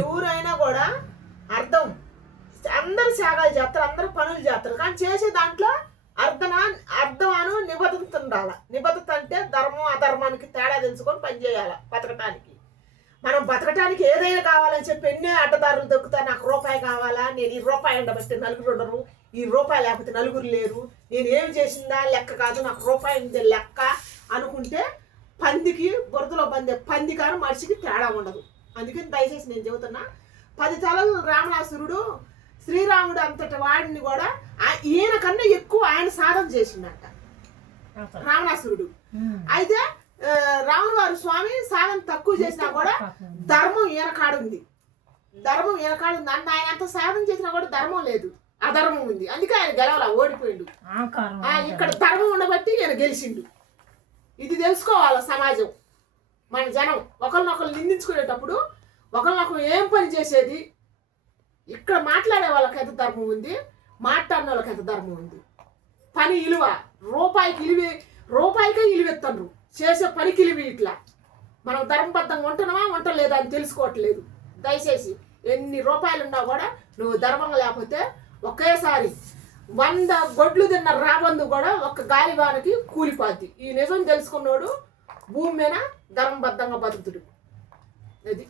ఎవరైనా కూడా అర్థం అందరు త్యాగాలు చేస్తారు, అందరు పనులు చేస్తారు, కానీ చేసే దాంట్లో అర్థమాను నిబద్ధత ఉండాలి. నిబద్ధత అంటే ధర్మం అధర్మానికి తేడా తెలుసుకొని పనిచేయాలి. బతకటానికి మనం బతకటానికి ఏదైనా కావాలని చెప్పి ఎన్నో అడ్డదారులు దొక్కుతా. నాకు రూపాయి కావాలా, నేను ఈ రూపాయి ఉండబట్టి నలుగురు ఉండరు, ఈ రూపాయి లేకపోతే నలుగురు లేరు, నేను ఏం చేసిందా లెక్క కాదు, నాకు రూపాయి ఉంది లెక్క అనుకుంటే పందికి బురదలో పంది కాను మనిషికి తేడా ఉండదు. అందుకని దయచేసి నేను చెబుతున్నా, 10 తలలు రావణాసురుడు శ్రీరాముడు అంతటి వాడిని కూడా ఈయన కన్నా ఎక్కువ ఆయన సాధన చేసిండట రావణాసురుడు. అయితే రాముడు వారు స్వామి సాధన తక్కువ చేసినా కూడా ధర్మం ఈయనకాడుంది. ధర్మం ఈయనకాడుంది అంటే ఆయన ఎంత సాధన చేసినా కూడా ధర్మం లేదు, అధర్మం ఉంది. అందుకే ఆయన గెలవలా, ఓడిపోయిండు. ఇక్కడ ధర్మం ఉండబట్టి ఈయన గెలిచిండు. ఇది తెలుసుకోవాలి సమాజం. మన జనం ఒకరినొకరు నిందించుకునేటప్పుడు ఒకరినొకరు ఏం పని చేసేది, ఇక్కడ మాట్లాడే వాళ్ళకి ఎంత ధర్మం ఉంది, మాట్లాడిన వాళ్ళకి ఎంత ధర్మం ఉంది. పని విలువ రూపాయికే ఇలువెత్తన్రు, చేసే పనికి ఇలువ. ఇట్లా మనం ధర్మబద్ధంగా ఉంటున్నామా ఉండలేదా అని తెలుసుకోవట్లేదు. దయచేసి ఎన్ని రూపాయలు ఉన్నా కూడా నువ్వు ధర్మంగా లేకపోతే ఒకేసారి 100 గొడ్లు తిన్న రాబందు కూడా ఒక్క గాలివానకి కూలిపోద్ది. ఈ నిజం తెలుసుకున్నాడు భూమి మీద ధర్మబద్ధంగా బతుకుతుడు. అది